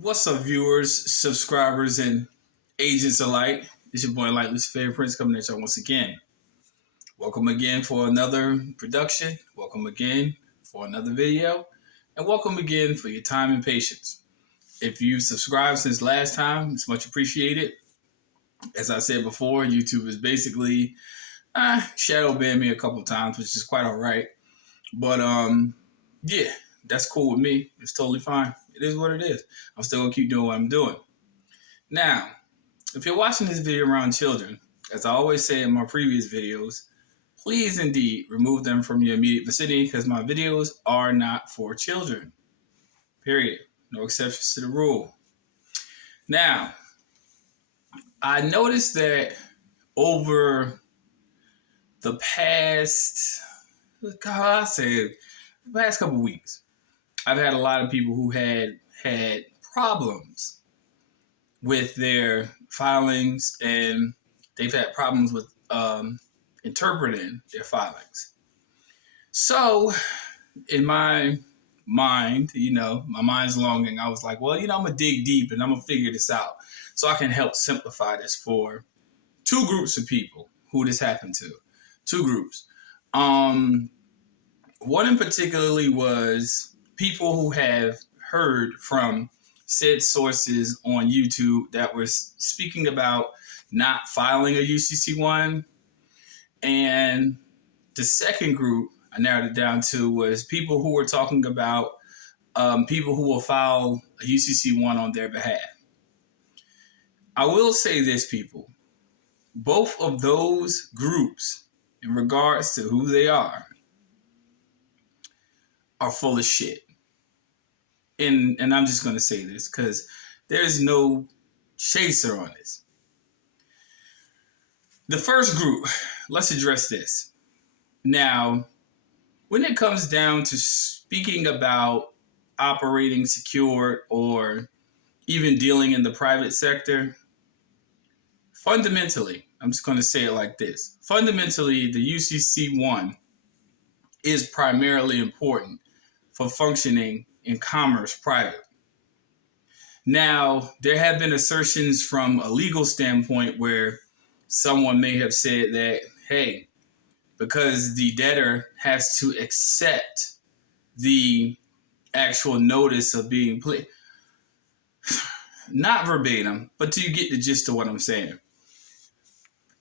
What's up, viewers, subscribers, and agents alike? It's your boy, Luciferian Prince, coming at y'all once again. Welcome again for another production. Welcome again for another video. And welcome again for your time and patience. If you've subscribed since last time, it's much appreciated. As I said before, YouTube is basically shadow banned me a couple times, which is quite all right. But yeah, that's cool with me. It's totally fine. It is what it is. I'm still gonna keep doing what I'm doing. Now, if you're watching this video around children, as I always say in my previous videos, please indeed remove them from your immediate vicinity because my videos are not for children. Period. No exceptions to the rule. Now, I noticed that over the past, past couple weeks, I've had a lot of people who had problems with their filings, and they've had problems with interpreting their filings. So, in my mind, my mind's longing, I was like, well, I'm going to dig deep and I'm going to figure this out so I can help simplify this for two groups of people who this happened to. Two groups. One in particularly was people who have heard from said sources on YouTube that was speaking about not filing a UCC1. And the second group I narrowed it down to was people who were talking about people who will file a UCC1 on their behalf. I will say this, people. Both of those groups, in regards to who they are full of shit. And I'm just going to say this because there's no chaser on this. The first group, let's address this. Now, when it comes down to speaking about operating secure or even dealing in the private sector, fundamentally, I'm just going to say it like this. Fundamentally, the UCC1 is primarily important for functioning in commerce private. Now, there have been assertions from a legal standpoint where someone may have said that, hey, because the debtor has to accept the actual notice of being plead. Not verbatim, but you get the gist of what I'm saying.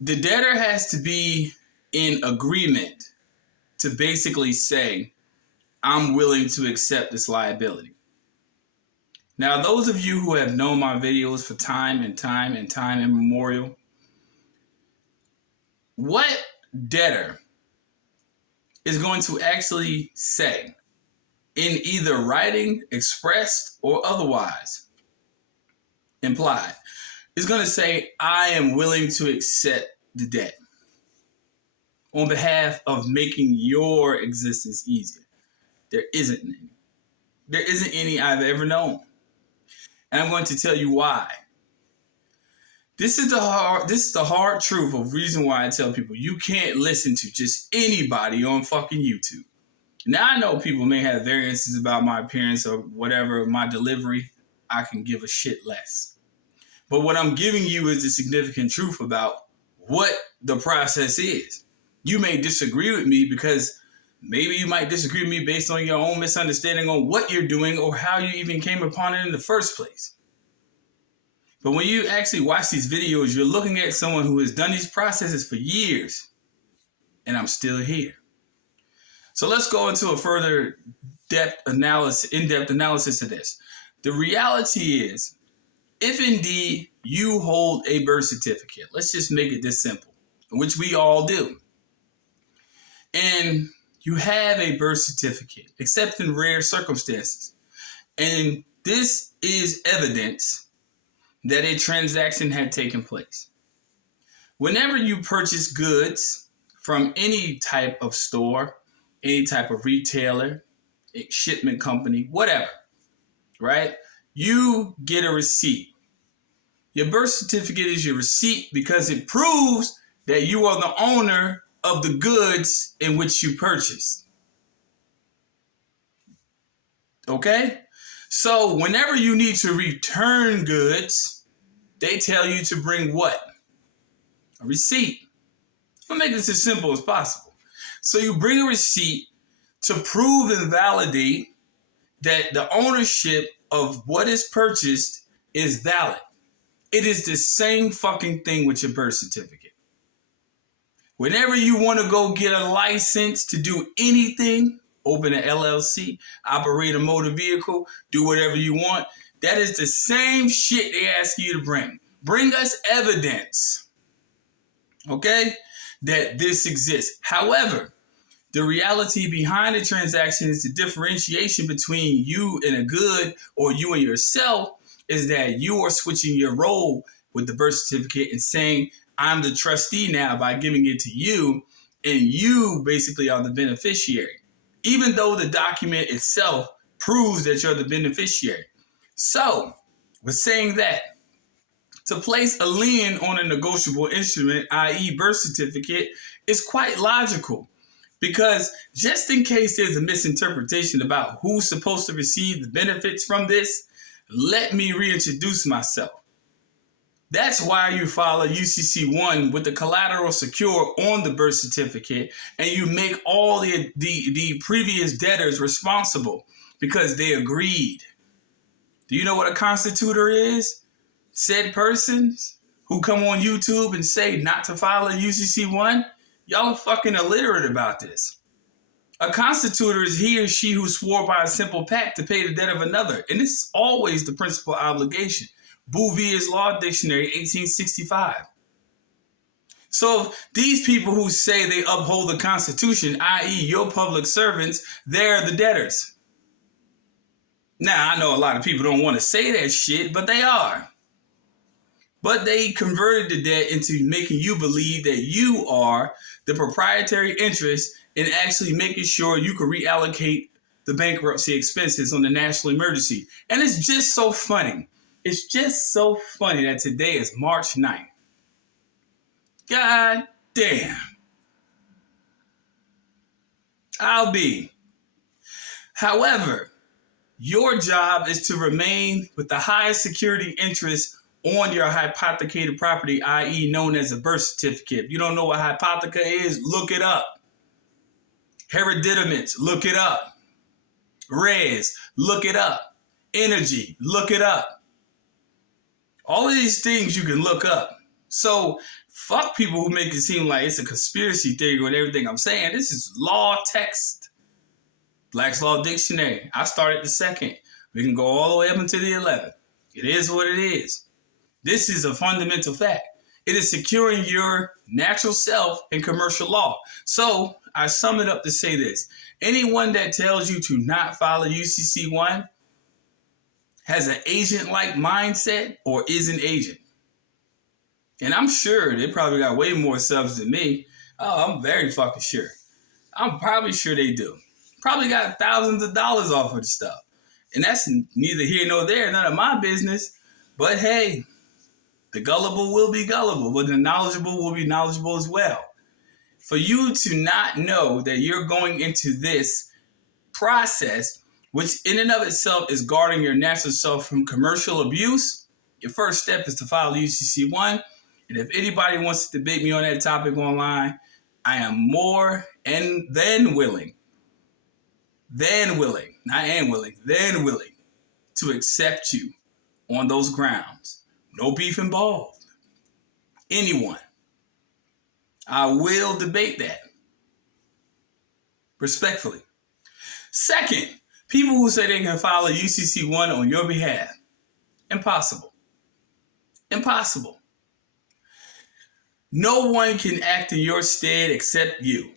The debtor has to be in agreement to basically say, I'm willing to accept this liability. Now, those of you who have known my videos for time immemorial, what debtor is going to actually say, in either writing, expressed, or otherwise implied, is going to say, I am willing to accept the debt on behalf of making your existence easier? There isn't any. There isn't any I've ever known. And I'm going to tell you why. This is the hard truth of reason why I tell people you can't listen to just anybody on fucking YouTube. Now, I know people may have variances about my appearance or whatever, my delivery. I can give a shit less. But what I'm giving you is the significant truth about what the process is. You may disagree with me because maybe you might disagree with me based on your own misunderstanding on what you're doing or how you even came upon it in the first place. But when you actually watch these videos, you're looking at someone who has done these processes for years, and I'm still here. So let's go into a further in-depth analysis of this. The reality is, if indeed you hold a birth certificate, let's just make it this simple, which we all do, and you have a birth certificate, except in rare circumstances, and this is evidence that a transaction had taken place. Whenever you purchase goods from any type of store, any type of retailer, a shipment company, whatever, right? You get a receipt. Your birth certificate is your receipt because it proves that you are the owner of the goods in which you purchased. Okay? So whenever you need to return goods, they tell you to bring what? A receipt. I'll make this as simple as possible. So you bring a receipt to prove and validate that the ownership of what is purchased is valid. It is the same fucking thing with your birth certificate. Whenever you want to go get a license to do anything, open an LLC, operate a motor vehicle, do whatever you want, that is the same shit they ask you to bring. Bring us evidence, okay, that this exists. However, the reality behind the transaction is the differentiation between you and a good or you and yourself is that you are switching your role with the birth certificate and saying, I'm the trustee now by giving it to you, and you basically are the beneficiary, even though the document itself proves that you're the beneficiary. So, with saying that, to place a lien on a negotiable instrument, i.e. birth certificate, is quite logical. Because just in case there's a misinterpretation about who's supposed to receive the benefits from this, let me reintroduce myself. That's why you file a UCC-1 with the collateral secure on the birth certificate, and you make all the previous debtors responsible because they agreed. Do you know what a constitutor is? Said persons who come on YouTube and say not to file a UCC-1, y'all are fucking illiterate about this. A constitutor is he or she who swore by a simple pact to pay the debt of another. And this is always the principal obligation. Bouvier's Law Dictionary, 1865. So these people who say they uphold the Constitution, i.e. your public servants, they're the debtors. Now, I know a lot of people don't want to say that shit, but they are. But they converted the debt into making you believe that you are the proprietary interest in actually making sure you can reallocate the bankruptcy expenses on the national emergency. And it's just so funny. It's just so funny that today is March 9th. God damn. I'll be. However, your job is to remain with the highest security interest on your hypothecated property, i.e. known as a birth certificate. If you don't know what hypotheca is, look it up. Hereditament, look it up. Res, look it up. Energy, look it up. All of these things you can look up. So fuck people who make it seem like it's a conspiracy theory with everything I'm saying. This is law text. Black's Law Dictionary. I started the second. We can go all the way up into the 11th. It is what it is. This is a fundamental fact. It is securing your natural self in commercial law. So I sum it up to say this. Anyone that tells you to not file a UCC-1 has an agent-like mindset or is an agent. And I'm sure they probably got way more subs than me. Oh, I'm very fucking sure. I'm probably sure they do. Probably got thousands of dollars off of the stuff. And that's neither here nor there, none of my business. But hey, the gullible will be gullible, but the knowledgeable will be knowledgeable as well. For you to not know that you're going into this process, which in and of itself is guarding your natural self from commercial abuse, your first step is to file UCC-1. And if anybody wants to debate me on that topic online, I am more than willing to accept you on those grounds. No beef involved. Anyone. I will debate that. Respectfully. Second, people who say they can file a UCC-1 on your behalf. Impossible. Impossible. No one can act in your stead except you.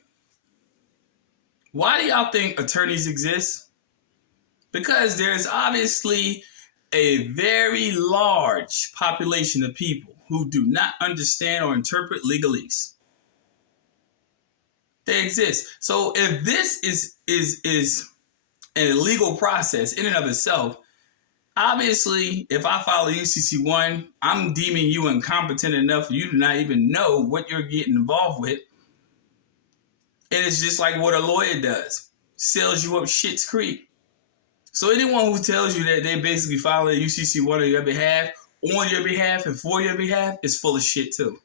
Why do y'all think attorneys exist? Because there's obviously a very large population of people who do not understand or interpret legalese. They exist. So if this is an illegal process in and of itself, obviously, if I file a UCC-1, I'm deeming you incompetent enough for you to not even know what you're getting involved with. And it's just like what a lawyer does. Sells you up shit's creek. So anyone who tells you that they basically following UCC1 on your behalf, and for your behalf, is full of shit too.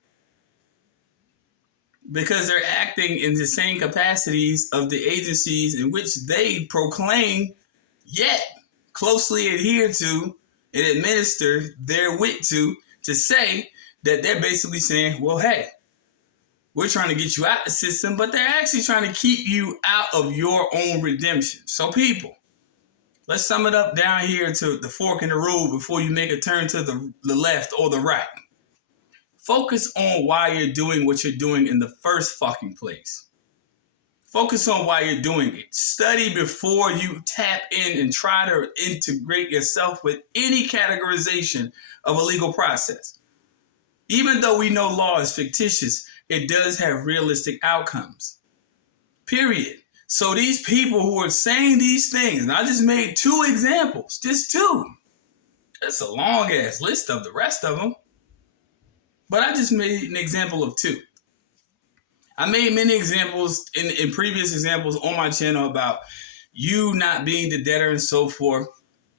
Because they're acting in the same capacities of the agencies in which they proclaim, yet closely adhere to and administer their wit to say that they're basically saying, well, hey, we're trying to get you out the system, but they're actually trying to keep you out of your own redemption. So people, let's sum it up down here to the fork in the road before you make a turn to the left or the right. Focus on why you're doing what you're doing in the first fucking place. Focus on why you're doing it. Study before you tap in and try to integrate yourself with any categorization of a legal process. Even though we know law is fictitious, it does have realistic outcomes. Period. So these people who are saying these things, and I just made 2 examples, just 2. That's a long ass list of the rest of them. But I just made an example of 2. I made many examples in previous examples on my channel about you not being the debtor and so forth.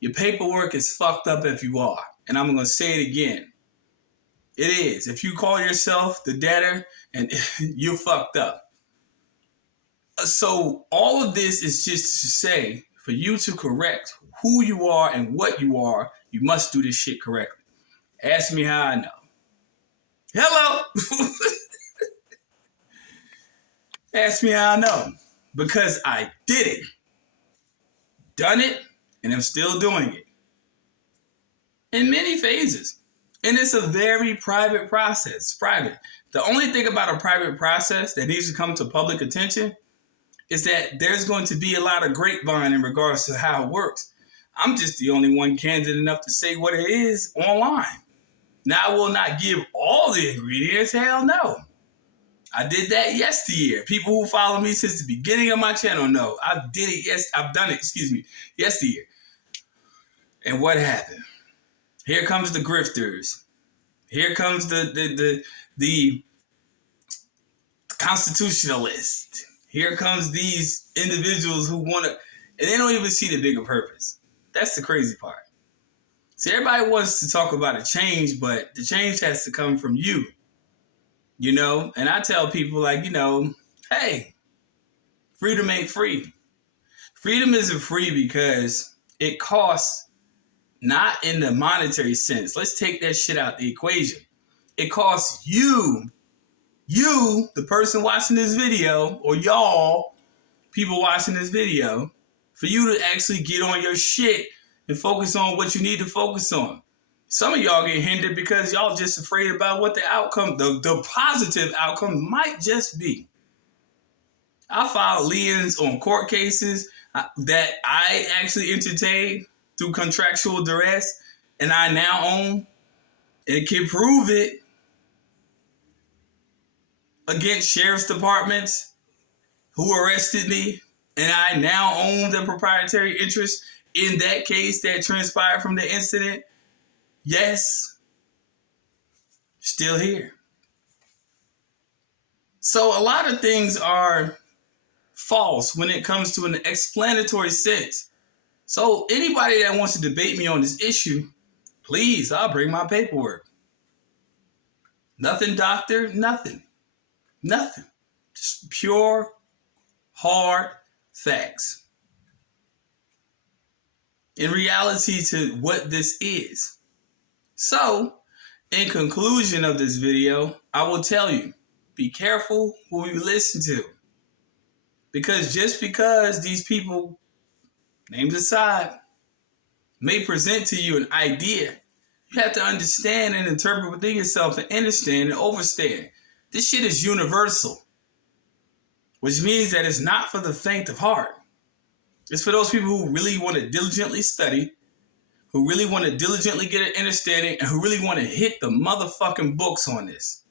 Your paperwork is fucked up if you are. And I'm going to say it again. It is. If you call yourself the debtor, and you're fucked up. So all of this is just to say, for you to correct who you are and what you are, you must do this shit correctly. Ask me how I know. Hello. Ask me how I know. Because I did it. Done it, and I'm still doing it. In many phases. And it's a very private process. It's private. The only thing about a private process that needs to come to public attention is that there's going to be a lot of grapevine in regards to how it works. I'm just the only one candid enough to say what it is online. Now, I will not give all the ingredients. Hell no. I did that yesteryear. People who follow me since the beginning of my channel know I've done it, yesteryear. And what happened? Here comes the grifters. Here comes the constitutionalists. Here comes these individuals who want to, and they don't even see the bigger purpose. That's the crazy part. See, everybody wants to talk about a change, but the change has to come from you. You know, and I tell people like, hey, freedom ain't free. Freedom isn't free because it costs, not in the monetary sense. Let's take that shit out the equation. It costs you, the person watching this video, or y'all, people watching this video, for you to actually get on your shit and focus on what you need to focus on. Some of y'all get hindered because y'all just afraid about what the outcome, the positive outcome might just be. I filed liens on court cases that I actually entertained through contractual duress, and I now own and can prove it against sheriff's departments who arrested me, and I now own the proprietary interest in that case that transpired from the incident. Yes, still here. So a lot of things are false when it comes to an explanatory sense. So anybody that wants to debate me on this issue, please, I'll bring my paperwork. Nothing, doctor, nothing. Nothing. Just pure, hard facts. In reality to what this is. So, in conclusion of this video, I will tell you, be careful who you listen to. Because just because these people, names aside, may present to you an idea, you have to understand and interpret within yourself and understand and overstand. This shit is universal. Which means that it's not for the faint of heart. It's for those people who really want to diligently study, who really want to diligently get an understanding, and who really want to hit the motherfucking books on this.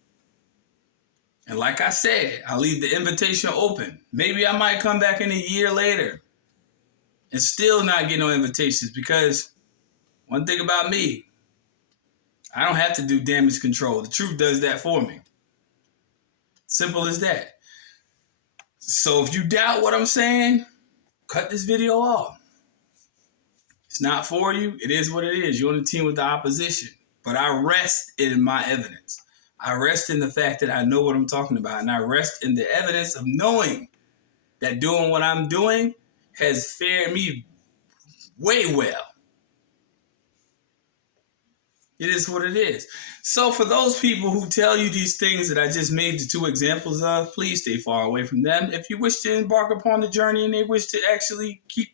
And like I said, I'll leave the invitation open. Maybe I might come back in a year later and still not get no invitations, because one thing about me, I don't have to do damage control. The truth does that for me. Simple as that. So if you doubt what I'm saying, cut this video off. It's not for you. It is what it is. You're on the team with the opposition. But I rest in my evidence. I rest in the fact that I know what I'm talking about. And I rest in the evidence of knowing that doing what I'm doing has fared me way well. It is what it is. So for those people who tell you these things that I just made the two examples of, please stay far away from them. If you wish to embark upon the journey and they wish to actually keep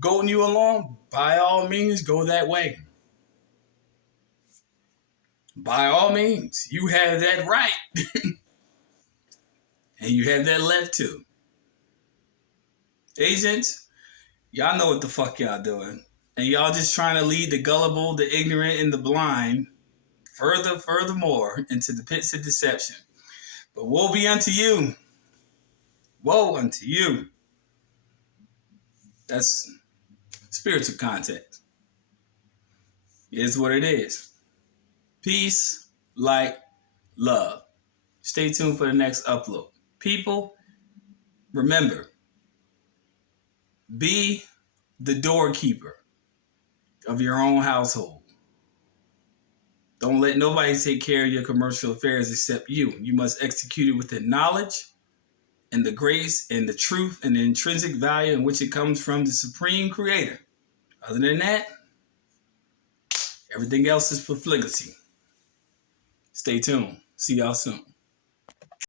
going you along, by all means, go that way. By all means, you have that right. And you have that left too. Agents, y'all know what the fuck y'all doing. And y'all just trying to lead the gullible, the ignorant, and the blind furthermore into the pits of deception. But woe be unto you. Woe unto you. That's spiritual context. It is what it is. Peace, light, love. Stay tuned for the next upload. People, remember, be the doorkeeper of your own household. Don't let nobody take care of your commercial affairs except you. You must execute it with the knowledge and the grace and the truth and the intrinsic value in which it comes from the Supreme Creator. Other than that, everything else is profligacy. Stay tuned. See y'all soon.